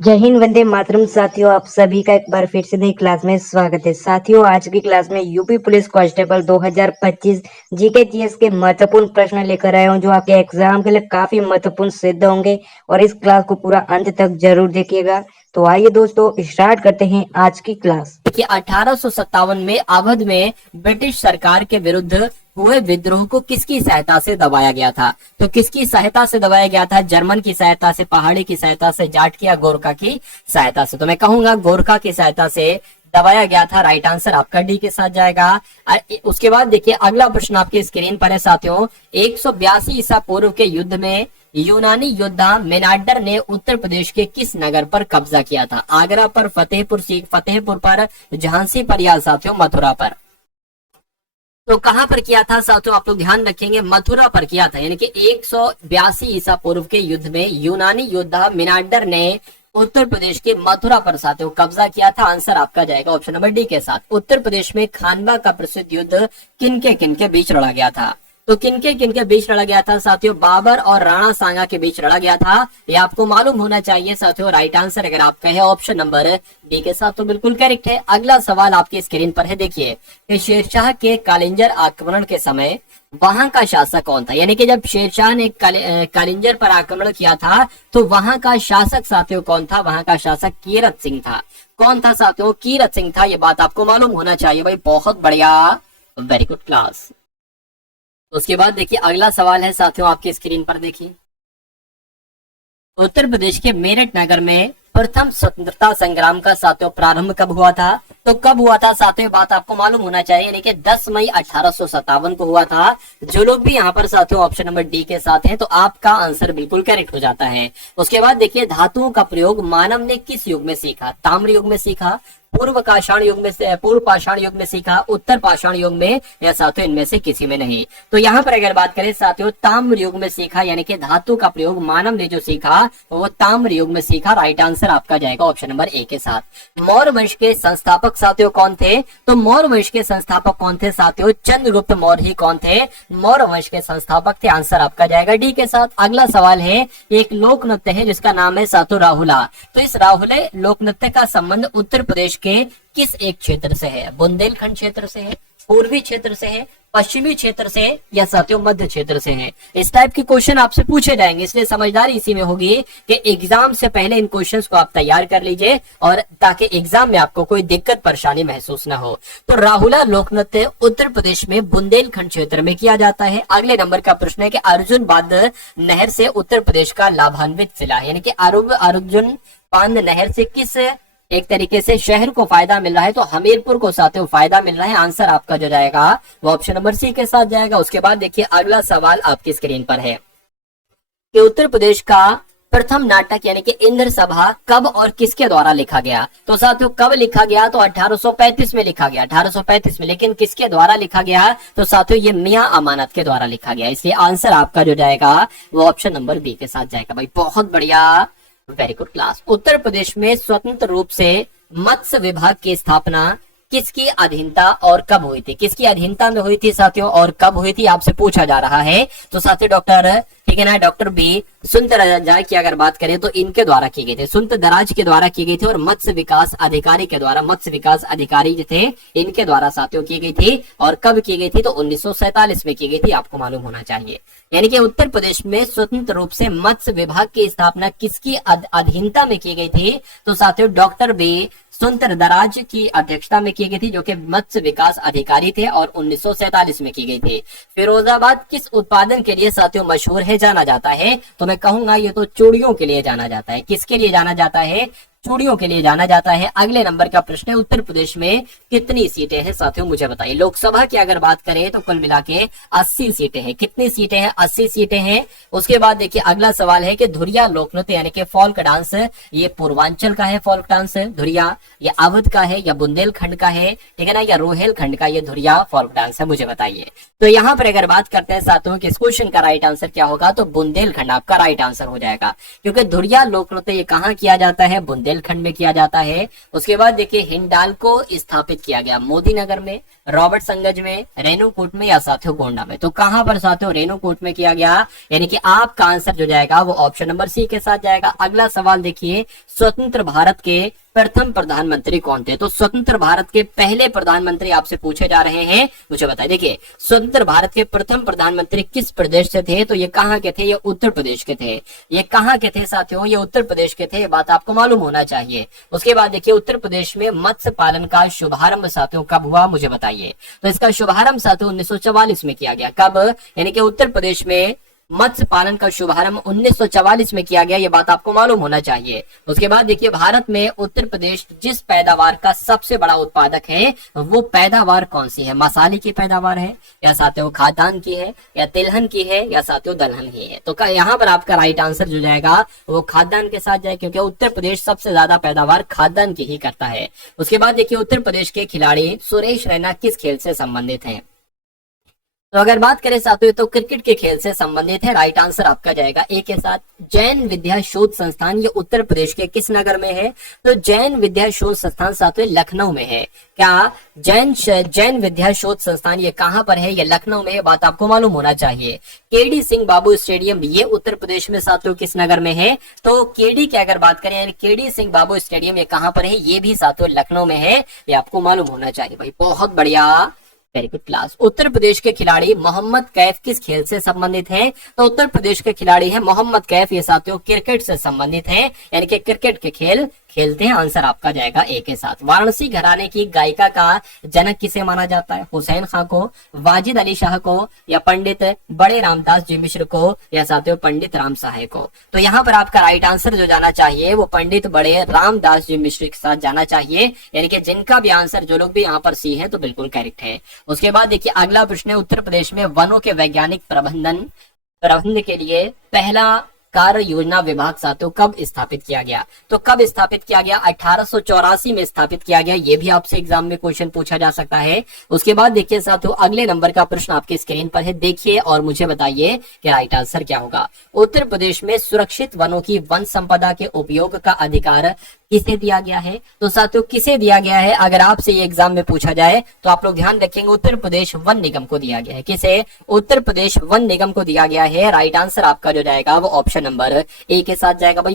जय हिंद, वंदे मातरम। साथियों, आप सभी का एक बार फिर से नई क्लास में स्वागत है। साथियों, आज की क्लास में UP police constable 2025 GK GS के महत्वपूर्ण प्रश्न लेकर आया हूं, जो आपके एग्जाम के लिए काफी महत्वपूर्ण सिद्ध होंगे। और इस क्लास को पूरा अंत तक जरूर देखिएगा। तो आइए दोस्तों, स्टार्ट करते हैं आज की क्लास। कि 1857 में अवध में ब्रिटिश सरकार के विरुद्ध हुए विद्रोह को किसकी सहायता से दबाया गया था? तो किसकी सहायता से दबाया गया था? जर्मन की सहायता से, पहाड़ी की सहायता से, जाट की या गोरखा की सहायता से? तो मैं कहूंगा गोरखा की सहायता से दबाया गया था। राइट आंसर आपका डी के साथ जाएगा। उसके बाद देखिए अगला प्रश्न आपकी स्क्रीन पर है साथियों। 182 ईसा पूर्व के युद्ध में यूनानी योद्धा मेनांडर ने उत्तर प्रदेश के किस नगर पर कब्जा किया था? आगरा पर, फतेहपुर पर, झांसी पर या साथियों मथुरा पर? तो कहां पर किया था साथियों? आप लोग ध्यान रखेंगे, मथुरा पर किया था। यानी कि 182 ईसा पूर्व के युद्ध में यूनानी योद्धा मेनांडर ने उत्तर प्रदेश के मथुरा पर साथियों कब्जा किया था। आंसर आपका जाएगा ऑप्शन नंबर डी के साथ। उत्तर प्रदेश में खानवा का प्रसिद्ध युद्ध किन के बीच लड़ा गया था? तो किन के बीच लड़ा गया था साथियों? बाबर और राणा सांगा के बीच लड़ा गया था। ये आपको मालूम होना चाहिए साथियों। राइट आंसर अगर आप कहे ऑप्शन नंबर डी के साथ तो बिल्कुल करेक्ट है। अगला सवाल आपकी स्क्रीन पर है, देखिए कि शेरशाह के कालिंजर आक्रमण के समय वहां का शासक कौन था? यानी कि जब शेरशाह ने कालिंजर पर आक्रमण किया था तो वहां का शासक साथियों कौन था? वहां का शासक कीरत सिंह था। कौन था साथियों? कीरत सिंह था। ये बात आपको मालूम होना चाहिए भाई। बहुत बढ़िया, वेरी गुड क्लास। उसके बाद देखिए अगला सवाल है साथियों आपकी स्क्रीन पर, देखिए उत्तर प्रदेश के मेरठ नगर में प्रथम स्वतंत्रता संग्राम का साथियों प्रारंभ कब हुआ था? तो कब हुआ था साथियों? बात आपको मालूम होना चाहिए। यानी कि 10 मई 1857 को हुआ था। जो लोग भी यहाँ पर साथियों ऑप्शन नंबर डी के साथ हैं तो आपका आंसर बिल्कुल करेक्ट हो जाता है। उसके बाद देखिए धातुओं का प्रयोग मानव ने किस युग में सीखा? ताम्र युग में सीखा, पूर्व पाषाण युग में सीखा, उत्तर पाषाण युग में, या साथियों इनमें से किसी में नहीं? तो यहाँ पर अगर बात करें साथियों ताम्र युग में सीखा। यानी कि धातु का प्रयोग मानव ने जो सीखा वो ताम्र युग में सीखा। राइट आंसर आपका जाएगा ऑप्शन नंबर ए के साथ। मौर्य वंश के संस्थापक साथियों कौन थे? तो मौर्य वंश के संस्थापक कौन थे साथियों? चंद्रगुप्त मौर्य ही कौन थे? मौर्य वंश के संस्थापक थे। आंसर आपका जाएगा डी के साथ। अगला सवाल है, एक लोक नृत्य है जिसका नाम है साथियों राहुला। तो इस राहुले लोक नृत्य का संबंध उत्तर प्रदेश के किस एक क्षेत्र से है? बुंदेलखंड क्षेत्र से है, पूर्वी क्षेत्र से है, पश्चिमी क्षेत्र से, या साथियों मध्य क्षेत्र से है? इस टाइप के क्वेश्चन आपसे पूछे जाएंगे, इसलिए समझदारी इसी में होगी कि एग्जाम से पहले इन क्वेश्चंस को आप तैयार कर लीजिए, और ताकि एग्जाम में आपको कोई दिक्कत परेशानी महसूस ना हो। तो राहुला लोक नृत्य उत्तर प्रदेश में बुंदेलखंड क्षेत्र में किया जाता है। अगले नंबर का प्रश्न है कि अर्जुन बांध नहर से उत्तर प्रदेश का लाभान्वित जिला है। यानी कि अर्जुन बांध नहर से किस एक तरीके से शहर को फायदा मिल रहा है? तो हमीरपुर को साथियों फायदा मिल रहा है। आंसर आपका जो जाएगा वो ऑप्शन नंबर सी के साथ जाएगा। उसके बाद देखिए अगला सवाल आपकी स्क्रीन पर है कि उत्तर प्रदेश का प्रथम नाटक यानी कि इंद्र सभा कब और किसके द्वारा लिखा गया? तो साथियों कब लिखा गया? तो 1835 में लिखा गया, 1835 में। लेकिन किसके द्वारा लिखा गया? तो साथियों ये मियां अमानत के द्वारा लिखा गया। इसलिए आंसर आपका जो जाएगा वो ऑप्शन नंबर बी के साथ जाएगा भाई। बहुत बढ़िया, very good class. Uttar Pradesh में स्वतंत्र रूप से मत्स्य विभाग की स्थापना किसकी अधीनता और कब हुई थी? किसकी अधीनता में हुई थी साथियों और कब हुई थी आपसे पूछा जा रहा है। तो साथियों डॉक्टर, ठीक है ना, डॉक्टर बी सुंदरराज की अगर बात करें तो इनके द्वारा की गई थी, सुंदरराज के द्वारा की गई थी, और मत्स्य विकास अधिकारी के द्वारा, मत्स्य विकास अधिकारी जो थे इनके द्वारा साथियों की गई थी। और कब की गई थी? तो 1947 में की गई थी, आपको मालूम होना चाहिए। यानी कि उत्तर प्रदेश में स्वतंत्र रूप से मत्स्य विभाग की स्थापना किसकी अधीनता में की गई थी? तो साथियों डॉक्टर बी सुंदरराज की अध्यक्षता में की गई थी, जो कि मत्स्य विकास अधिकारी थे, और 1947 में की गई थी। फिरोजाबाद किस उत्पादन के लिए साथियों मशहूर है, जाना जाता है? तो मैं कहूंगा ये तो चूड़ियों के लिए जाना जाता है। किसके लिए जाना जाता है? चूड़ियों के लिए जाना जाता है। अगले नंबर का प्रश्न है, उत्तर प्रदेश में कितनी सीटें हैं साथियों मुझे बताइए। लोकसभा की अगर बात करें तो कुल मिला के 80 सीटें हैं। कितनी सीटें हैं? 80 सीटें हैं। उसके बाद देखिए अगला सवाल है कि धुरिया लोक नृत्य यानी कि फोल्क डांस, ये पूर्वांचल का है फोल्क डांस धुरिया, या अवध का है, या बुंदेलखंड का है, ठीक है ना, या रोहेलखंड का ये धुरिया फोल्क डांस है, मुझे बताइए। तो यहाँ पर अगर बात करते हैं साथियों कि इस क्वेश्चन का राइट आंसर क्या होगा, तो बुंदेलखंड आपका राइट आंसर हो जाएगा। क्योंकि धुरिया लोक नृत्य ये कहाँ किया जाता है? बुंदेलखंड में किया जाता है। उसके बाद देखिए हिंडाल को स्थापित किया गया मोदी नगर में, रॉबर्ट संगज में, रेणुकूट में या साथियों गोंडा में? तो कहां पर साथियों? रेणुकूट में किया गया, यानी कि आपका आंसर जो जाएगा वो ऑप्शन नंबर सी के साथ जाएगा। अगला सवाल देखिए, स्वतंत्र भारत के प्रथम प्रधानमंत्री कौन थे? तो स्वतंत्र भारत के पहले प्रधानमंत्री आपसे पूछे जा रहे हैं, मुझे बताइए। देखिए, स्वतंत्र भारत के प्रथम प्रधानमंत्री किस प्रदेश से थे? तो ये कहां के थे? ये उत्तर प्रदेश के थे। ये कहां के थे साथियों? ये उत्तर प्रदेश के थे, ये बात आपको मालूम होना चाहिए। उसके बाद देखिए, उत्तर प्रदेश में मत्स्य पालन का शुभारंभ साथियों कब हुआ, मुझे बताइए। तो इसका शुभारंभ साथियों 1944 में किया गया। कब? यानी कि उत्तर प्रदेश में मत्स्य पालन का शुभारंभ 1944 में किया गया, ये बात आपको मालूम होना चाहिए। उसके बाद देखिए, भारत में उत्तर प्रदेश जिस पैदावार का सबसे बड़ा उत्पादक है, वो पैदावार कौन सी है? मसाले की पैदावार है, या साथियों खाद्यान्न की है, या तिलहन की है, या साथियों दलहन की है? तो यहाँ पर आपका राइट आंसर जो जाएगा वो खाद्यान्न के साथ जाए, क्योंकि उत्तर प्रदेश सबसे ज्यादा पैदावार खाद्यान्न की ही करता है। उसके बाद देखिए, उत्तर प्रदेश के खिलाड़ी सुरेश रैना किस खेल से संबंधित हैं? तो अगर बात करें साथियों तो क्रिकेट के खेल से संबंधित है। राइट आंसर आपका जाएगा ए के साथ। जैन विद्या शोध संस्थान ये उत्तर प्रदेश के किस नगर में है? तो जैन विद्या शोध संस्थान साथियों लखनऊ में है। क्या जैन विद्या शोध संस्थान ये कहां पर है? ये लखनऊ में है, बात आपको मालूम होना चाहिए। केडी सिंह बाबू स्टेडियम ये उत्तर प्रदेश में साथियों किस नगर में है? तो केडी की अगर बात करें, यानी केडी सिंह बाबू स्टेडियम ये कहां पर है? ये भी साथियों लखनऊ में है, ये आपको मालूम होना चाहिए भाई। बहुत बढ़िया, very good class. Uttar Pradesh के खिलाड़ी मोहम्मद कैफ किस खेल से संबंधित हैं? तो उत्तर प्रदेश के खिलाड़ी हैं मोहम्मद कैफ, ये साथियों क्रिकेट से संबंधित हैं, यानी कि क्रिकेट के खेल खेलते हैं। आंसर आपका जाएगा ए के साथ। वाराणसी घराने की गायिका का जनक किसे माना जाता है? हुसैन खां को, वाजिद अली शाह को, या पंडित बड़े रामदास जी मिश्र को, या साथियों पंडित राम सहाय को? तो यहाँ पर आपका राइट आंसर जो जाना चाहिए वो पंडित बड़े रामदास जी मिश्र के साथ जाना चाहिए, यानी कि जिनका भी आंसर जो लोग भी यहाँ पर सी है तो बिल्कुल करेक्ट है। उसके बाद देखिए, अगला प्रश्न है, उत्तर प्रदेश में वनों के वैज्ञानिक प्रबंधन के लिए पहला कार्य योजना विभाग साथियों कब स्थापित किया गया? तो कब स्थापित किया गया? 1884 में स्थापित किया गया। ये भी आपसे एग्जाम में क्वेश्चन पूछा जा सकता है। उसके बाद देखिए साथियों, अगले नंबर का प्रश्न आपके स्क्रीन पर है, देखिए और मुझे बताइए कि राइट आंसर क्या होगा। उत्तर प्रदेश में सुरक्षित वनों की वन संपदा के उपयोग का अधिकार किसे दिया गया है? तो साथियों किसे दिया गया है? अगर आपसे ये एग्जाम में पूछा जाए तो आप लोग ध्यान रखेंगे, उत्तर प्रदेश वन निगम को दिया गया है। किसे? उत्तर प्रदेश वन निगम को दिया गया है। राइट आंसर आपका जो जाएगा वो ऑप्शन नंबर ए के साथ जाएगा भाई।